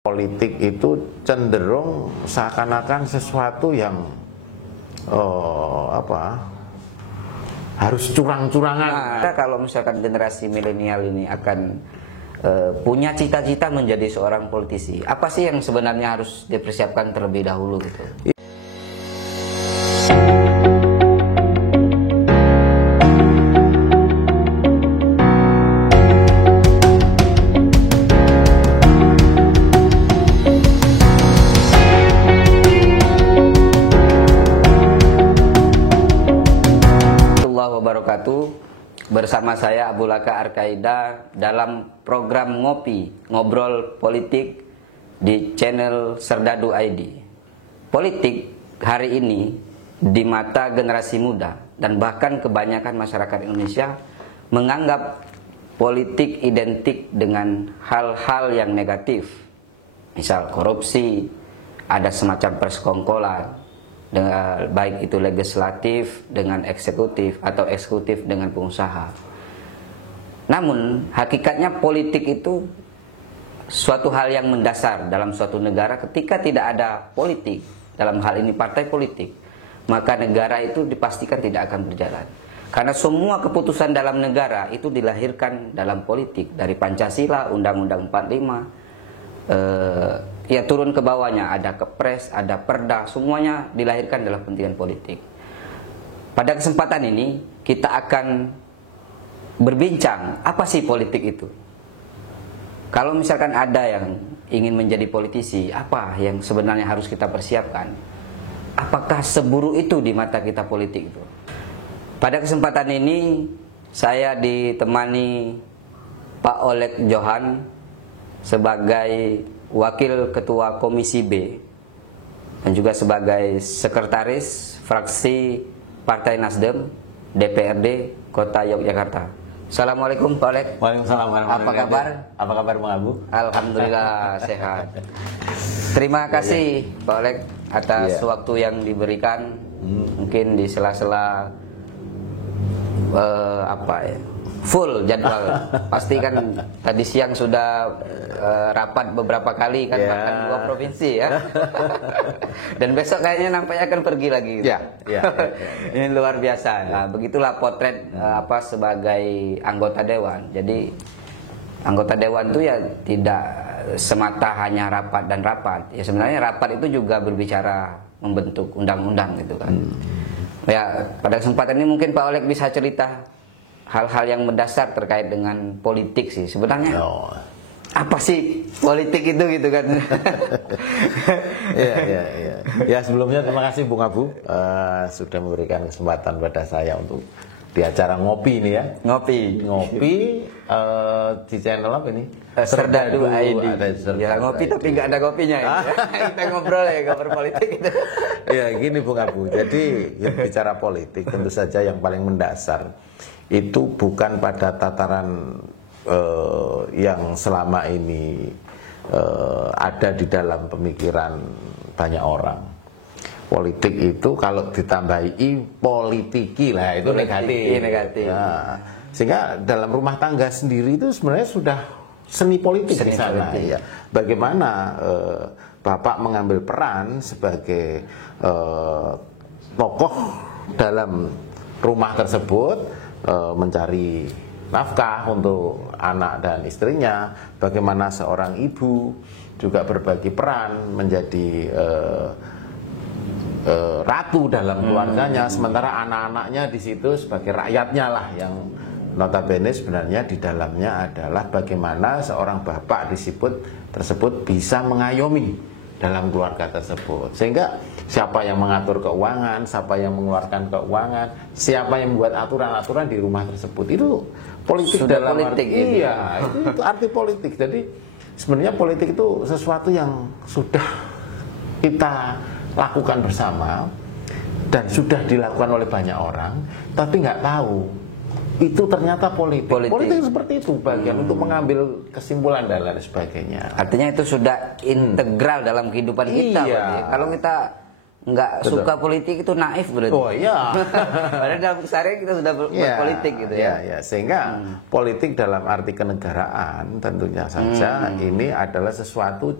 Politik itu cenderung seakan-akan sesuatu yang harus curang-curangan. Nah, kalau misalkan generasi milenial ini akan punya cita-cita menjadi seorang politisi, apa sih yang sebenarnya harus dipersiapkan terlebih dahulu gitu? Wabarakatuh. Bersama saya Abu Laka Arkaida dalam program Ngobrol Politik di channel Serdadu ID. Politik hari ini di mata generasi muda dan bahkan kebanyakan masyarakat Indonesia menganggap politik identik dengan hal-hal yang negatif. Misal korupsi, ada semacam persekongkolan, baik itu legislatif dengan eksekutif atau eksekutif dengan pengusaha. Namun hakikatnya politik itu suatu hal yang mendasar dalam suatu negara. Ketika tidak ada politik, dalam hal ini partai politik, maka negara itu dipastikan tidak akan berjalan. Karena semua keputusan dalam negara itu dilahirkan dalam politik. Dari Pancasila, Undang-Undang 45, ya turun ke bawahnya, ada kepres, ada perda, semuanya dilahirkan dalam kepentingan politik. Pada kesempatan ini kita akan berbincang apa sih politik itu. Kalau misalkan ada yang ingin menjadi politisi, apa yang sebenarnya harus kita persiapkan? Apakah seburuk itu di mata kita politik itu? Pada kesempatan ini saya ditemani Pak Oleg Johan sebagai Wakil Ketua Komisi B dan juga sebagai Sekretaris Fraksi Partai Nasdem DPRD Kota Yogyakarta. Assalamualaikum Pak Oleg. Waalaikumsalam. Apa kabar? Apa kabar Bang Abu? Alhamdulillah sehat. Terima kasih Pak Oleg atas waktu yang diberikan. Mungkin di sela-sela full jadwal. Pasti kan tadi siang sudah rapat beberapa kali kan, bahkan 2 provinsi ya. Dan besok kayaknya nampaknya akan pergi lagi. Gitu. Ya. Ini luar biasa. Nah, begitulah potret sebagai anggota dewan. Jadi anggota dewan itu ya tidak semata hanya rapat dan rapat. Ya sebenarnya rapat itu juga berbicara membentuk undang-undang gitu kan. Ya, pada kesempatan ini mungkin Pak Oleg bisa cerita hal-hal yang mendasar terkait dengan politik sih. Sebenarnya apa sih politik itu gitu kan? Ya sebelumnya terima kasih Bung Abu sudah memberikan kesempatan pada saya untuk di acara ngopi ini ya. Ngopi di channel apa ini? Serdadu ID. Ya ngopi tapi nggak ada kopinya ya. Kita ngobrol ya, ngobrol politik gitu. Ya gini Bung Abu. Jadi bicara politik tentu saja yang paling mendasar itu bukan pada tataran yang selama ini ada di dalam pemikiran banyak orang. Politik itu kalau ditambahi politiki lah itu negatif. Nah, sehingga dalam rumah tangga sendiri itu sebenarnya sudah seni politik di sana. Ya. Bagaimana Bapak mengambil peran sebagai tokoh dalam rumah tersebut, mencari nafkah untuk anak dan istrinya, bagaimana seorang ibu juga berbagi peran menjadi ratu dalam keluarganya, sementara anak-anaknya di situ sebagai rakyatnya lah, yang notabene sebenarnya di dalamnya adalah bagaimana seorang bapak tersebut bisa mengayomi dalam keluarga tersebut, sehingga siapa yang mengatur keuangan, siapa yang mengeluarkan keuangan, siapa yang membuat aturan-aturan di rumah tersebut, itu politik. Sudah dalam politik arti, iya, itu arti politik. Jadi sebenarnya politik itu sesuatu yang sudah kita lakukan bersama dan sudah dilakukan oleh banyak orang, tapi nggak tahu itu ternyata politik seperti itu, bagian untuk mengambil kesimpulan dan lain sebagainya. Artinya itu sudah integral dalam kehidupan kita. Kalau kita nggak suka politik itu naif berarti. Oh iya. Padahal dalam keseharian kita sudah berpolitik gitu ya. Sehingga politik dalam arti kenegaraan tentunya saja ini adalah sesuatu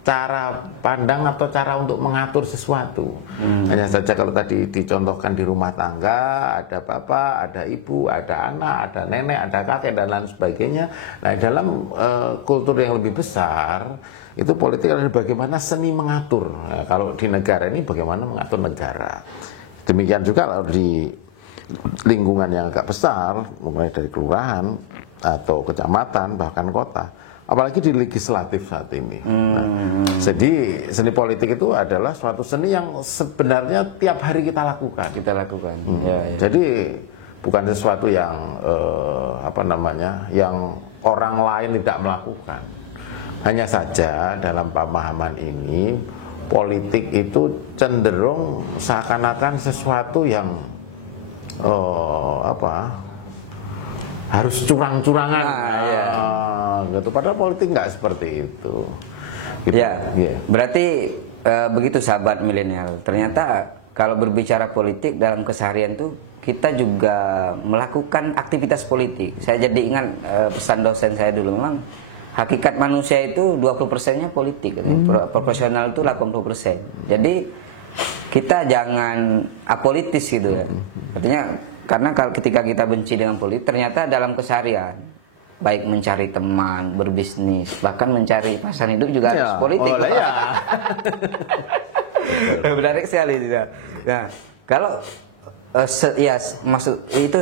cara pandang atau cara untuk mengatur sesuatu. Hanya saja kalau tadi dicontohkan di rumah tangga, ada bapak, ada ibu, ada anak, ada nenek, ada kakek, dan lain sebagainya. Nah, dalam kultur yang lebih besar, itu politik adalah bagaimana seni mengatur. Nah, kalau di negara ini bagaimana mengatur negara. Demikian juga kalau di lingkungan yang agak besar, mulai dari kelurahan atau kecamatan, bahkan kota, apalagi di legislatif saat ini. Nah, jadi seni politik itu adalah suatu seni yang sebenarnya tiap hari kita lakukan. Jadi bukan sesuatu yang yang orang lain tidak melakukan. Hanya saja dalam pemahaman ini, politik itu cenderung seakan-akan sesuatu yang harus curang-curangan. Gitu. Padahal politik nggak seperti itu. Gitu. Berarti begitu sahabat milenial. Ternyata kalau berbicara politik dalam keseharian tuh kita juga melakukan aktivitas politik. Saya jadi ingat pesan dosen saya dulu, memang hakikat manusia itu 20%-nya politik, proporsional itu 80%. Jadi kita jangan apolitis gitu ya. Artinya karena ketika kita benci dengan politik, ternyata dalam keseharian, baik mencari teman, berbisnis, bahkan mencari pasangan hidup juga harus politik. Menarik sekali. Nah, kalau maksud itu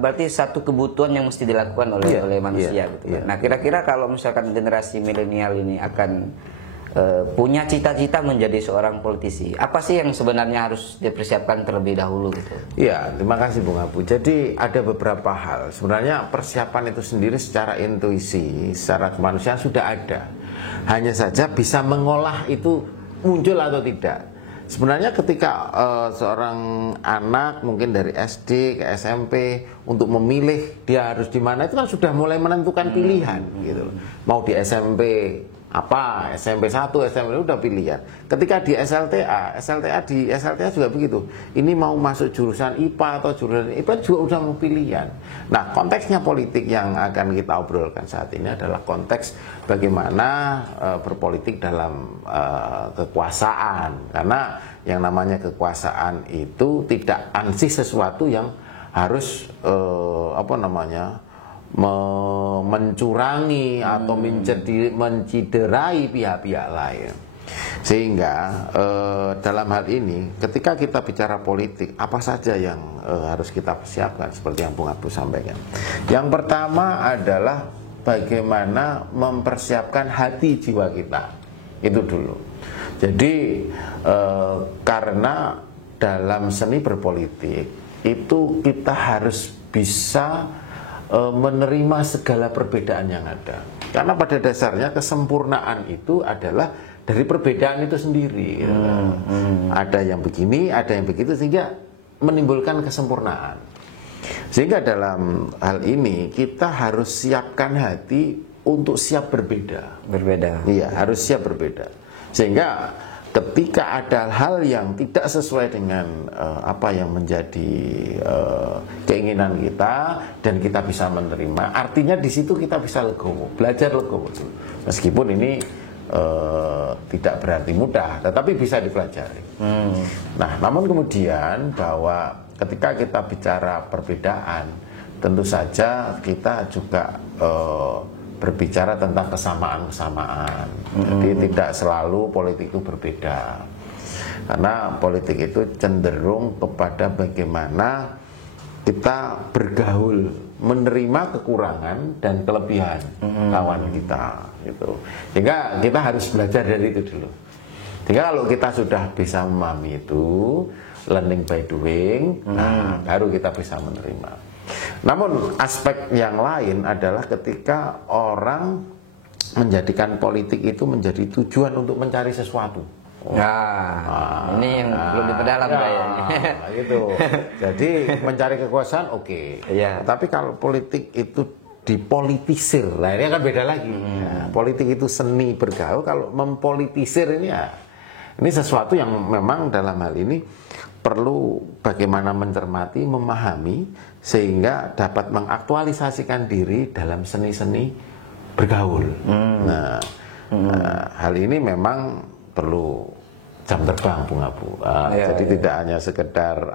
berarti satu kebutuhan yang mesti dilakukan oleh manusia gitu. Nah, kira-kira kalau misalkan generasi milenial ini akan punya cita-cita menjadi seorang politisi, apa sih yang sebenarnya harus dipersiapkan terlebih dahulu gitu? Iya, terima kasih Bung Abu. Jadi ada beberapa hal. Sebenarnya persiapan itu sendiri secara intuisi, secara kemanusiaan sudah ada. Hanya saja bisa mengolah itu muncul atau tidak. Sebenarnya ketika seorang anak mungkin dari SD ke SMP untuk memilih dia harus di mana, itu kan sudah mulai menentukan pilihan gitu. Mau di SMP apa, SMP 1, SMP udah pilihan. Ketika di SLTA juga begitu. Ini mau masuk jurusan IPA atau jurusan IPA juga udah mau pilihan. Nah, konteksnya politik yang akan kita obrolkan saat ini adalah konteks bagaimana berpolitik dalam kekuasaan. Karena yang namanya kekuasaan itu tidak ansih sesuatu yang harus mencurangi atau menciderai pihak-pihak lain. Sehingga dalam hal ini ketika kita bicara politik, apa saja yang harus kita persiapkan seperti yang Bung Abu sampaikan. Yang pertama adalah bagaimana mempersiapkan hati jiwa kita. Itu dulu. Jadi karena dalam seni berpolitik itu kita harus bisa menerima segala perbedaan yang ada. Karena pada dasarnya kesempurnaan itu adalah dari perbedaan itu sendiri. Ada yang begini, ada yang begitu, sehingga menimbulkan kesempurnaan. Sehingga dalam hal ini kita harus siapkan hati untuk siap berbeda. Iya, harus siap berbeda. Sehingga ketika ada hal yang tidak sesuai dengan apa yang menjadi keinginan kita dan kita bisa menerima, artinya di situ kita bisa legowo, belajar legowo. Meskipun ini tidak berarti mudah, tetapi bisa dipelajari. Nah, namun kemudian bahwa ketika kita bicara perbedaan, tentu saja kita juga berbicara tentang kesamaan-kesamaan. Jadi tidak selalu politik itu berbeda. Karena politik itu cenderung kepada bagaimana kita bergaul, menerima kekurangan dan kelebihan kawan kita gitu. Sehingga kita harus belajar dari itu dulu. Sehingga kalau kita sudah bisa memahami itu, learning by doing, nah baru kita bisa menerima. Namun aspek yang lain adalah ketika orang menjadikan politik itu menjadi tujuan untuk mencari sesuatu. Ini yang belum diperdalam kayaknya. Gitu. Jadi mencari kekuasaan oke. Tapi kalau politik itu dipolitisir, nah ini akan beda lagi. Politik itu seni bergaul, kalau mempolitisir ini ini sesuatu yang memang dalam hal ini perlu bagaimana mencermati, memahami, sehingga dapat mengaktualisasikan diri dalam seni-seni bergaul. Nah, Hal ini memang perlu jam terbang, Bung Abu. Jadi tidak hanya sekedar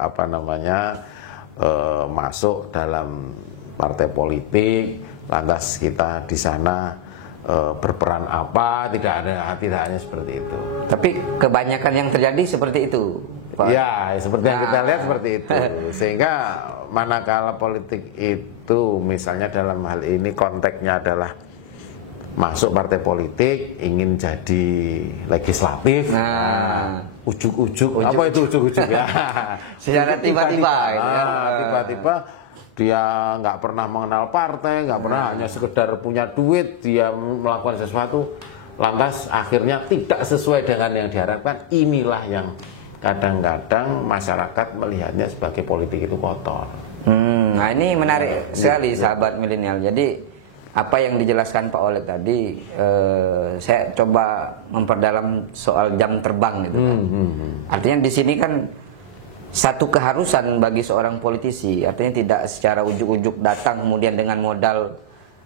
masuk dalam partai politik, lantas kita di sana berperan apa, tidak hanya seperti itu. Tapi kebanyakan yang terjadi seperti itu, Pak. Ya, seperti yang kita lihat seperti itu. Sehingga manakala politik itu misalnya dalam hal ini konteksnya adalah masuk partai politik, ingin jadi legislatif, ujuk-ujuk, apa itu ujuk-ujuk ya? Secara tiba-tiba, tiba-tiba dia nggak pernah mengenal partai, nggak pernah, hanya sekedar punya duit, dia melakukan sesuatu, lantas akhirnya tidak sesuai dengan yang diharapkan. Inilah yang kadang-kadang masyarakat melihatnya sebagai politik itu kotor. Nah ini menarik sekali sahabat milenial. Jadi apa yang dijelaskan Pak Oleg tadi, saya coba memperdalam soal jam terbang gitu kan. Artinya di sini kan satu keharusan bagi seorang politisi, artinya tidak secara ujuk-ujuk datang kemudian dengan modal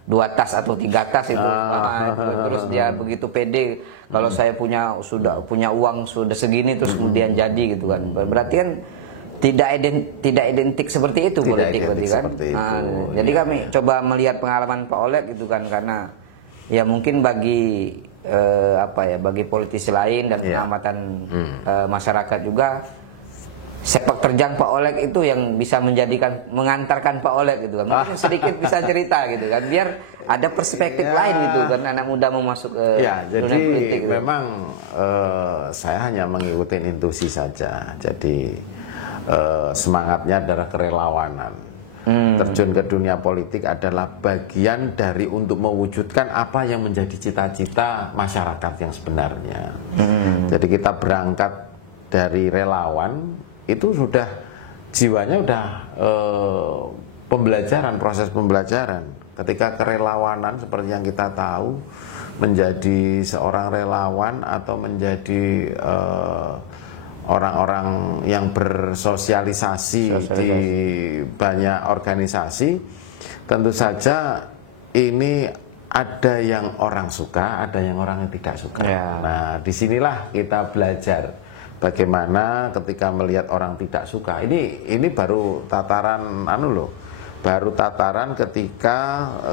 2 tas atau 3 tas itu, terus dia begitu pede kalau saya sudah punya uang sudah segini terus kemudian jadi gitu kan. Berarti kan tidak identik seperti itu politik berarti kan. Jadi kami coba melihat pengalaman Pak Oleg gitu kan, karena ya mungkin bagi bagi politisi lain dan pengamatan masyarakat juga, sepak terjang Pak Oleg itu yang bisa mengantarkan Pak Oleg gitu kan. Mungkin sedikit bisa cerita gitu kan, biar ada perspektif lain gitu kan, anak muda mau masuk ke dunia politik gitu. Memang saya hanya mengikuti intuisi saja. Jadi semangatnya adalah kerelawanan. Terjun ke dunia politik adalah bagian dari untuk mewujudkan apa yang menjadi cita-cita masyarakat yang sebenarnya. Jadi kita berangkat dari relawan, itu sudah jiwanya udah proses pembelajaran. Ketika kerelawanan seperti yang kita tahu, menjadi seorang relawan atau menjadi orang-orang yang bersosialisasi di banyak organisasi, tentu saja ini ada yang orang suka, ada yang orang yang tidak suka. Nah, disinilah kita belajar bagaimana ketika melihat orang tidak suka. Ini baru tataran baru tataran ketika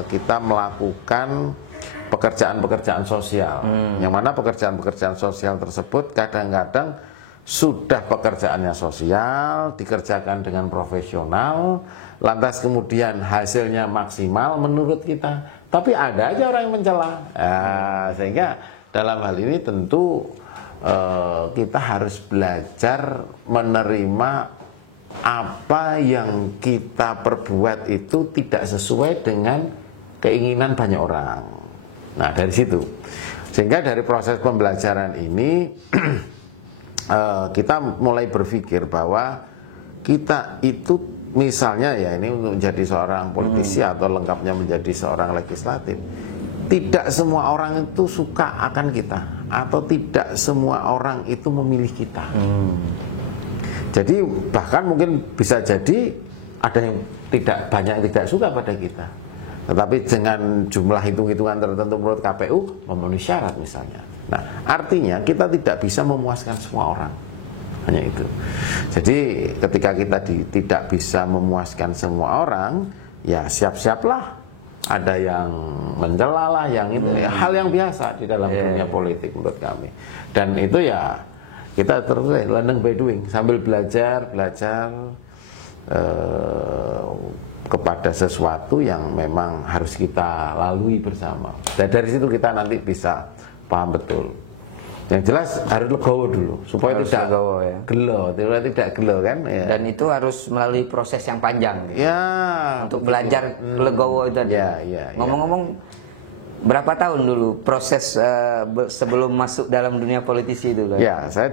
kita melakukan pekerjaan-pekerjaan sosial. Yang mana pekerjaan-pekerjaan sosial tersebut kadang-kadang sudah pekerjaannya sosial, dikerjakan dengan profesional, lantas kemudian hasilnya maksimal menurut kita. Tapi ada aja orang yang mencela. Sehingga dalam hal ini tentu kita harus belajar menerima apa yang kita perbuat itu tidak sesuai dengan keinginan banyak orang. Nah, dari situ. Sehingga dari proses pembelajaran ini kita mulai berpikir bahwa kita itu misalnya ya ini untuk menjadi seorang politisi atau lengkapnya menjadi seorang legislatif, tidak semua orang itu suka akan kita, atau tidak semua orang itu memilih kita. Jadi bahkan mungkin bisa jadi ada yang banyak yang tidak suka pada kita, tetapi dengan jumlah hitung-hitungan tertentu menurut KPU memenuhi syarat misalnya. Nah, artinya kita tidak bisa memuaskan semua orang, hanya itu. Jadi ketika kita tidak bisa memuaskan semua orang, ya siap-siaplah ada yang mencela lah, yang itu hal yang biasa di dalam dunia politik menurut kami. Dan itu ya kita terus learning by doing, sambil belajar kepada sesuatu yang memang harus kita lalui bersama. Dan dari situ kita nanti bisa paham betul. Yang jelas harus legowo dulu supaya tidak tidak gelo kan ya. Dan itu harus melalui proses yang panjang gitu. Ya, untuk belajar legowo itu tadi. Ngomong-ngomong, berapa tahun dulu proses sebelum masuk dalam dunia politisi itu kan? Ya, saya